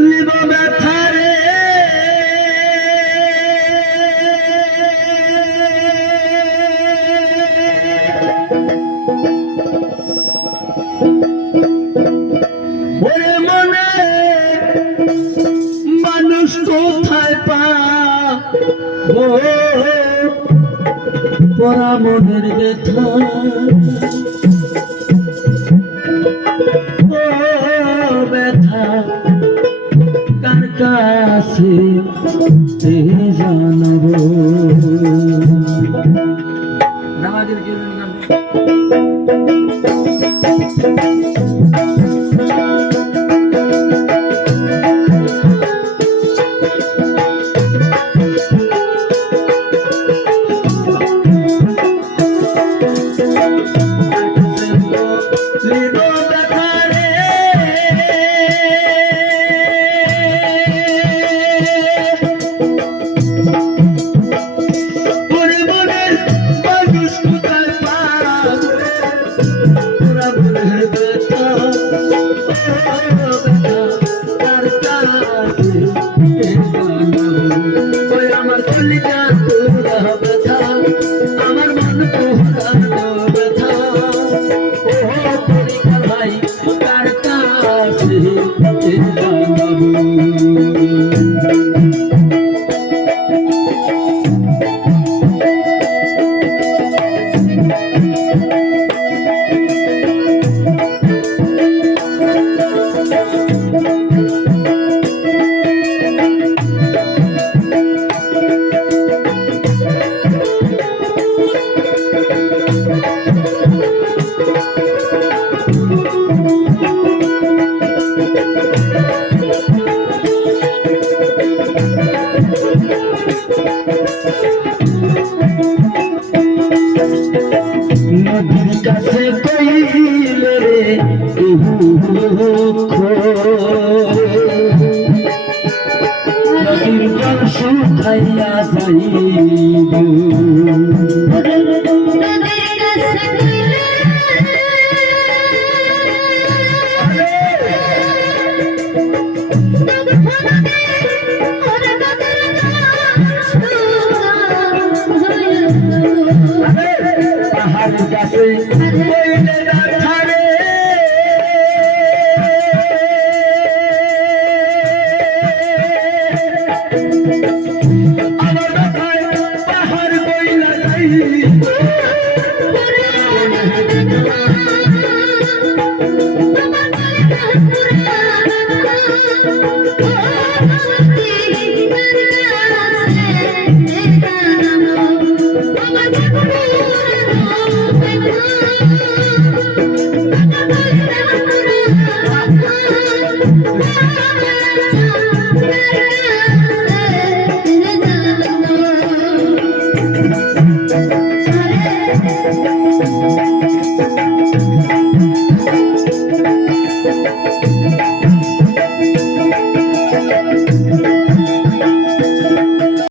নিব ব্যথারে ওরে মনে মানুষ কোথায় পাবো পরা মনের ব্যথা ব্যথা কার কাছে জানাবো নামাজের জীবন আমার কলিজা তোরা ব্যথা আমার মন পোহানো ব্যথা ও পরীক্ষা ভাই কার কাছে জানাবো নদীর কাছে কইলে রে নদীর জল শুকাইয়া যাইব পাহাড়ের কাছে কইলে রাখারে আমার মাথায় পাহাড় কইলা যাই